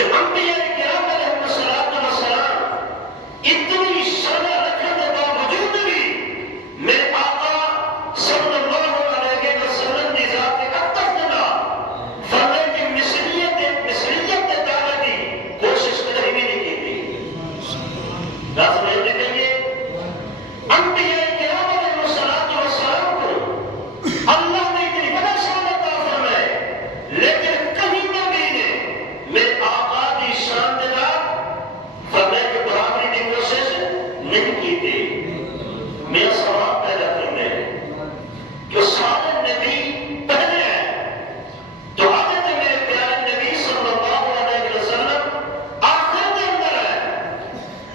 جو انبیاء کرام علیہ السلام اتنی شان رکھنے کے باوجود بھی میرے آقا صلی اللہ علیہ وسلم کی ذات اقدس نہ فرمائے کہ مثلیت دعوے کی کوشش کبھی بھی نہیں کی تھی. راز میں دیکھیں گے انبیاء کرام علیہ السلام کو اللہ نے اتنی بڑا شان عطا فرمائے لیکن کہیں نبی نے میرے آقا کی شان دینا فرمائے کہ برابری کی کوشش نہیں کی تھی. میرا سوال پیدا کرنے کہ سارے نبی پہلے ہیں تو حضرت میرے پیارے نبی صلی اللہ علیہ وسلم آخر کے اندر ہے.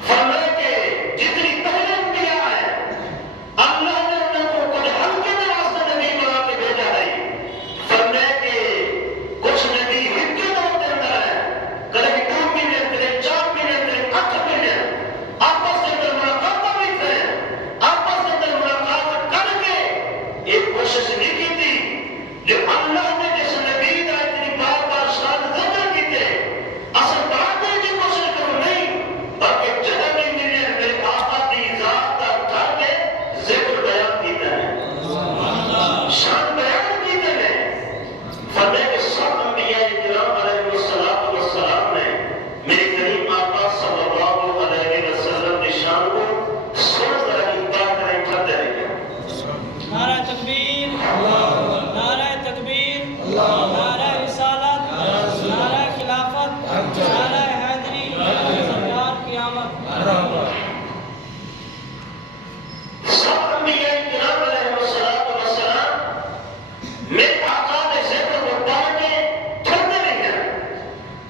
فرمائے کہ جتنی پہلے انبیاء ہیں اللہ نے انہیں کو کچھ ہلکے نوازہ نبی بنا کے بھیجا ہے. فرمائے کہ کچھ نبی ہلکے دور کے اندر ہیں کبھی 2 مہینے کبھی 4 مہینے کبھی 8 مہینے آپس کے اندر ملاقات بھی تھے آپس کے اندر ملاقات کر کے ایک کوشش نہیں کی تھی جو اللہ نے جس نبی کا اتنی بار بار شان ذکر کی تھے اصل بڑھانے کی کوشش کرو نہیں بلکہ جگہ بھی ملے میرے آقا کی ذات کا کر کے ذکر بیان کیتے ہیں شان بیان کیتے ہیں. فرمائے کہ سب انبیاء کرام علیہ السلام نے میرے کریم آقا صلی اللہ علیہ وسلم کی شان کو سن کر انکار کریں کرتے رہے. نعرہ تکبیر، نعرہ تکبیر، نعرہ رسالت، نعرہ خلافت، نعرہ حیدری، سرکار کی آمد. سب انبیاء کرام علیہ السلام میرے آقا کے ذکر کو پڑھ کے چھوڑتے نہیں ہیں.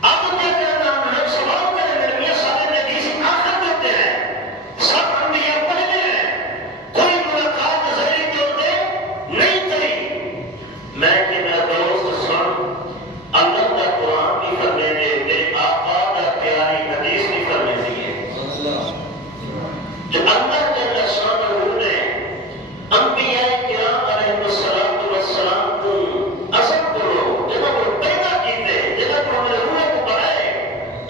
اب کیا کرنا ہم لوگ سوال کریں میرے میاں صاحب نے حدیث آخر دیتے ہیں سب انبیاء پہلے ہیں کوئی ملاقات ظاہری طور پہ نہیں کری. میں کہ میرا دوست سن اللہ کا قرآن بھی فرمے دے میرے آقا کا پیاری حدیث بھی فرمے دیے جو اللہ جل شانہ نے انبیاء کرام علیہ السلام کو اصل کرو جنہوں کو پیدا کیتے جنہوں کو انہوں نے روح کو بنائے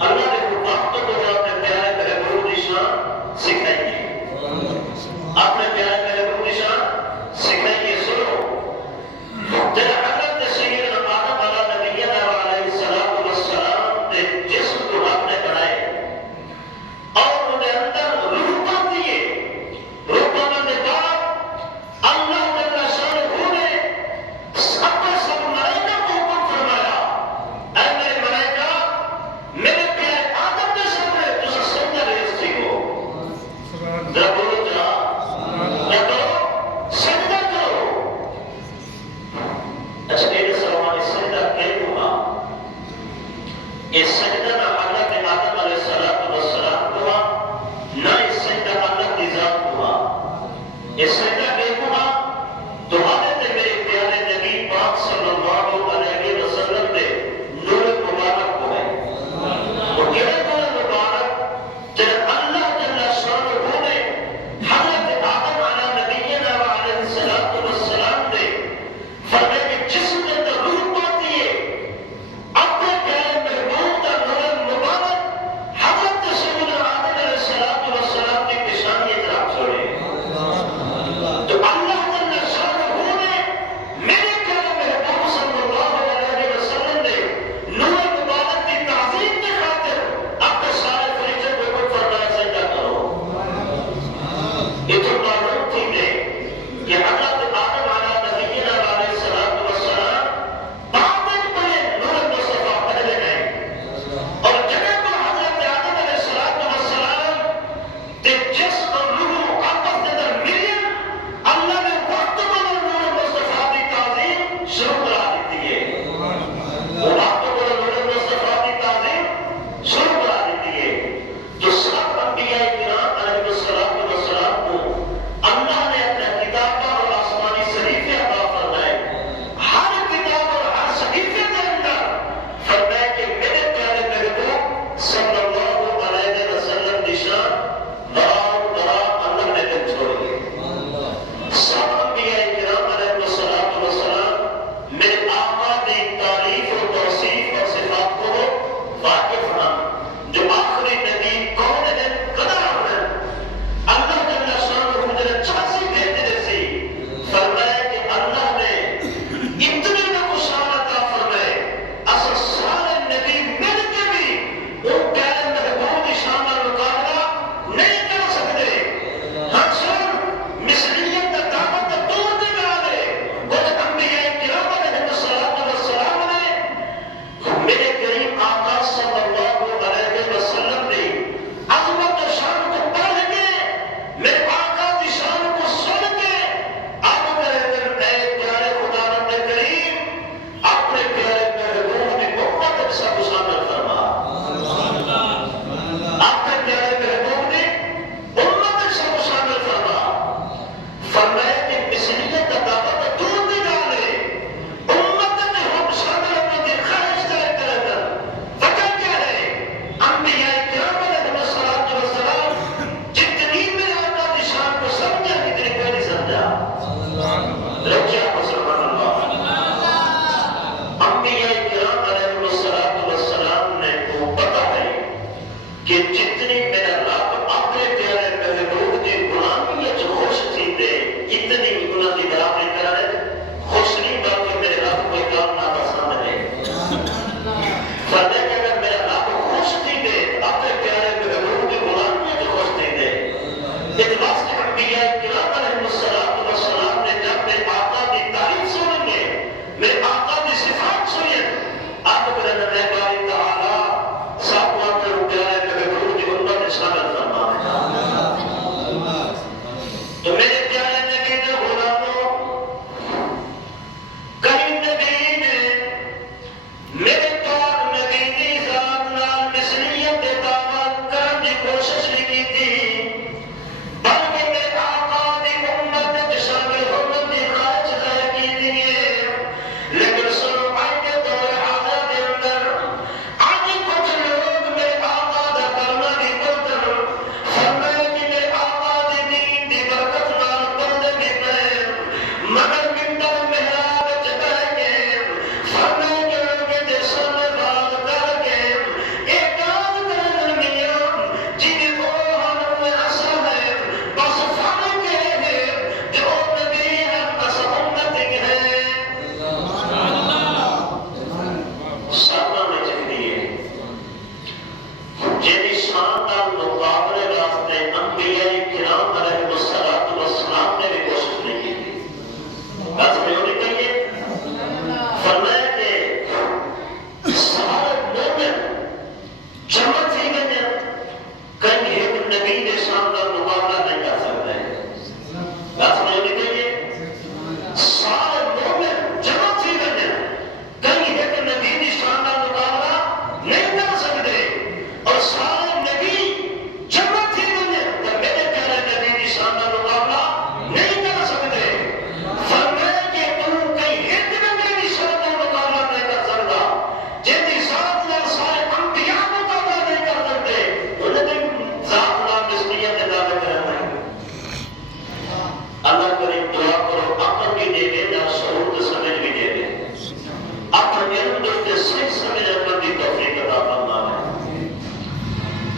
اللہ نے وہ وقت کو اپنے پیارے میرے گرو کی شان سکھائی گی اپنے پیارے میرے گرو کی شان سکھائی گی. سنو جنہوں حضرت سیدنا آدم علیہ نبینا علیہ السلام کے جسم کو رب نے بنائے اور انہیں اندر روح کر دیے. روح کرنے کے بعد اللہ جل شانہ نے سب ملائکہ کو حکم فرمایا اے میرے ملائکہ میرے پیارے آدم کے سامنے تجھے سجدہ ریز سیکھو. ذرا بولو کیا کرو سجدہ کرو. اچھا میرے سوال سجدہ کیوں ہوا؟ اس سجدہ نہ اللہ کے آدم علیہ السلام کو ہوا نہ اس سجدہ اللہ کی ذات کو ہوا. اس سجدہ کیوں ہوا تو حضرت میرے پیارے نبی پاک صلی اللہ علیہ وسلم نے نور مبارک ہوئے. وہ کہنے نور مبارک جب اللہ جل شانہ نے حضرت آدم علیہ نبینا علیہ السلام نے فرمایا کہ جسم کے اندر روح پاتی ہے اپنے پیارے محبوب کا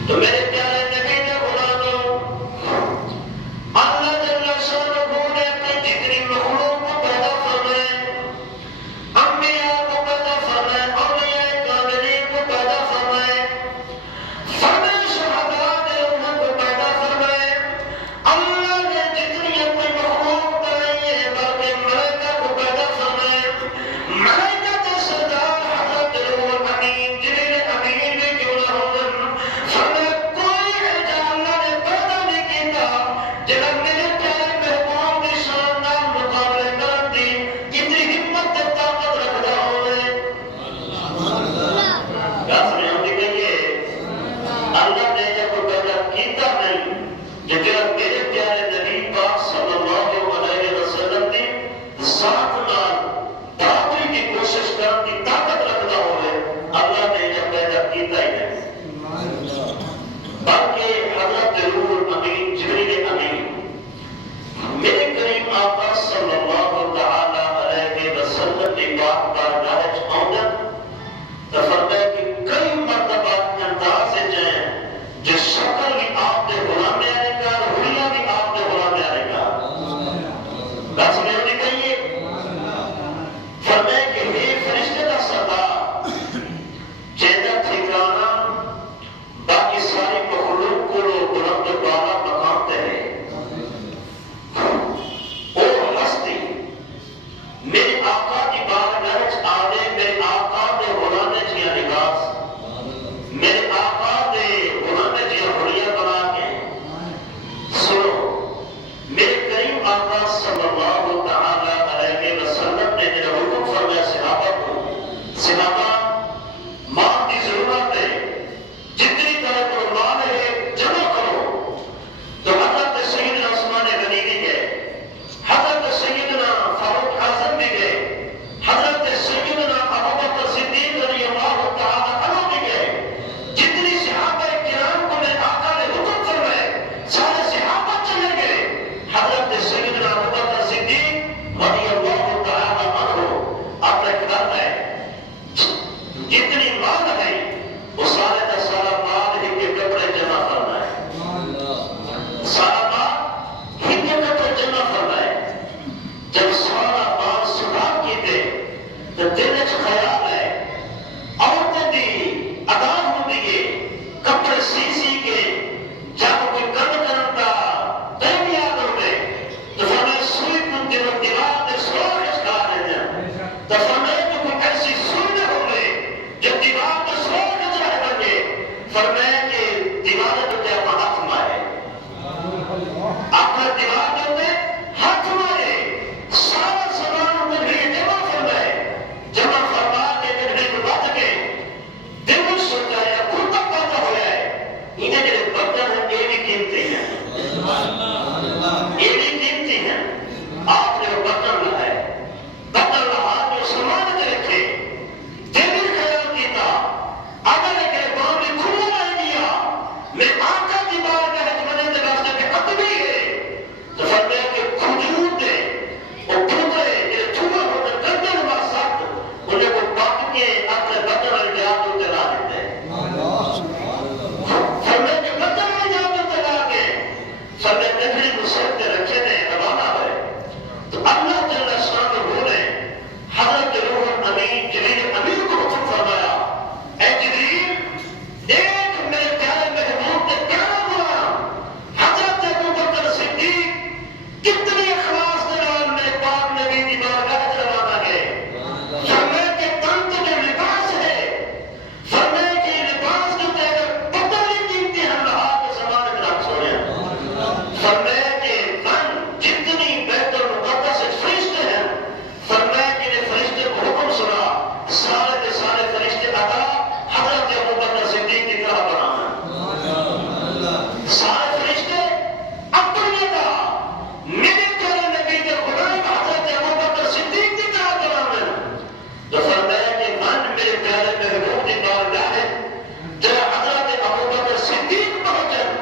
تو میرے پیارے نبی نے غلاموں، اللہ جل شانہ نے اپنی جتنی مخلوق کو پیدا فرمائے، انبیاء کو پیدا فرمائے، اولیاء کاملین کو پیدا فرمائے، فرمائے شہداء نے انہوں کو پیدا فرمائے، اللہ نے جتنی اپنی مخلوق بنائی ہے بلکہ ملائکہ کو پیدا فرمائے، ملائکہ کے سردار حضرت روح الامین جبریل امین بھی کیوں نہ ہوں، فرمائے کوئی ایسا اللہ نے پیدا نہیں کیتا جب میرے پیارے محبوب کی شان نال مقابلے کرن دی اتنی ہمت تے طاقت رکھدا ہوئے۔ کیا سمجھ آتی گئی ہے؟ اللہ نے جب پیدا کیتا نہیں کہ جب میرے پیارے نبی پاک صلی اللہ علیہ وسلم دی ذات نال برابری کی کوشش کرن دی طاقت رکھدا ہوئے، اللہ نے جب پیدا کیتا ہی نہیں بلکہ حضرت روح الامین جبریل امین میرے کریم آقا صلی اللہ تعالی علیہ وسلم کی پاک بارگاہ وچ آمدن تو فرمایا کہ کئی مرتبہ انداز جائیں جو شکل بھی آپ دے غلام آنے کا، حلیہ بھی آپ دے غلام آنے کا۔ بس میں نے کہیے فرمایا کہ یہ فرشتے کا سردار جیدہ ٹھکانا باقی ساری مخلوق کو بلند بالا مقام تے ہے۔ اور ہستی میرے آقا کی بارگاہ وچ آوے، میرے آقا دے غلام جیاں لباس، میرے آقا دے غلام جیاں حلیہ بنا کے سنو، میرے کریم آقا صلی اللہ تعالی علیہ وسلم نے جب حکم فرمایا صحابہ کو، صحابہ مال کی ضرورت ہے، جتنی طرح کو مال ہے جمع کرو۔ تو حضرت سیدنا عثمان غنی بھی گئے، حضرت سیدنا فاروق اعظم بھی گئے، حضرت سیدنا ابوبکر صدیق رضی اللہ تعالی عنہ بھی گئے۔ جتنی صحابہ کرام کو میں آقا نے حکم فرمائے سارے صحابہ چلے گئے۔ حضرت سیدنا ابوبکر صدیق رضی اللہ تعالی عنہ اپنے گھر میں جتنی مال ہے وہ سارے کا سارا مال ہی کے کپڑے جمع کرنا ہے، سارا مال ہی کے کپڑے جمع کرنا ہے۔ جب سارا مال سٹا کیتے تو دل وچ خیال ہے عورتیں دی ادا ہوندی ہے کپڑے سی کے جب کوئی کم کرن دا ٹائم یاد ہوے تو فرمایا سوئی کو دیوار دے سوراخ وچ لا دینا، تو فرمایا کہ کوئی ایسی سوئی نہ ہوے جو دیوار دے سوراخ وچ رہ بنے، فرمایا کہ دیوار تے اپنا ہاتھ مارے، اپنا دیوار دے ہاتھ مارے، سارا سامان میں بھی جمع فرمائے، جمع فرما کے جب ایک بات کے دل میں سوچا ہے خود تک پیدا ہوا ہے، انہیں جو برتن ہیں یہ بھی قیمتی ہیں، یہ بھی قیمتی ہیں۔ آپ نے وہ برتن لگائے، برتن لگا کے سامان کے رکھے، دل میں خیال کیتا اگر ایک بار بھی کھلا رہ گیا میں آقا کی بارگاہ وچ بنے دے واسطے کہ ادبی ہے، تو فرمایا کہ کھجور دے وہ ٹھوکرے جو ٹھوکر ہوتے کرتے ہوا سخت انہیں کو پک کے اپنے برتن والے جہاز کو لا دیتے، فرمایا کہ برتن والے جہاز کو لا کے فرمایا نبی کو سر پہ رکھے نے روانہ ہوئے۔ تو اللہ جل شانہ نے حضرت روح الامین جبریل امین کو حکم فرمایا، اے جبریل دیکھ میرے پیارے محبوب کے پیارا غلام حضرت ابوبکر صدیق کتنی اخلاص کے نال میرے پاک نبی کی بارگاہ وچ روانہ گئے۔ فرمایا کہ تن تو جو لباس ہے، فرمایا کہ لباس کے تے اگر پتہ نہیں قیمتی ہم لہا کے سامان وچ رکھ چھوڑیا، فرمایا کہ من جتنی بیت المقدس وچ فرشتے ہیں، فرمایا کہ نے فرشتے کو حکم سنا سارے کے سارے فرشتے ادا حضرت ابوبکر صدیق کی طرح بنانا، سارے فرشتے اپنی ادا میرے پیارے نبی کے غلام حضرت ابوبکر صدیق کی طرح بنانا۔ تو فرمایا کہ من میرے پیارے محبوب کی بارگاہ ہے جب حضرت ابوبکر صدیق پہنچن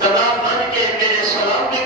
تو نہ من کے میرے سلام بھی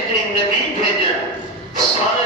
جتنے نبی بھیجن سارے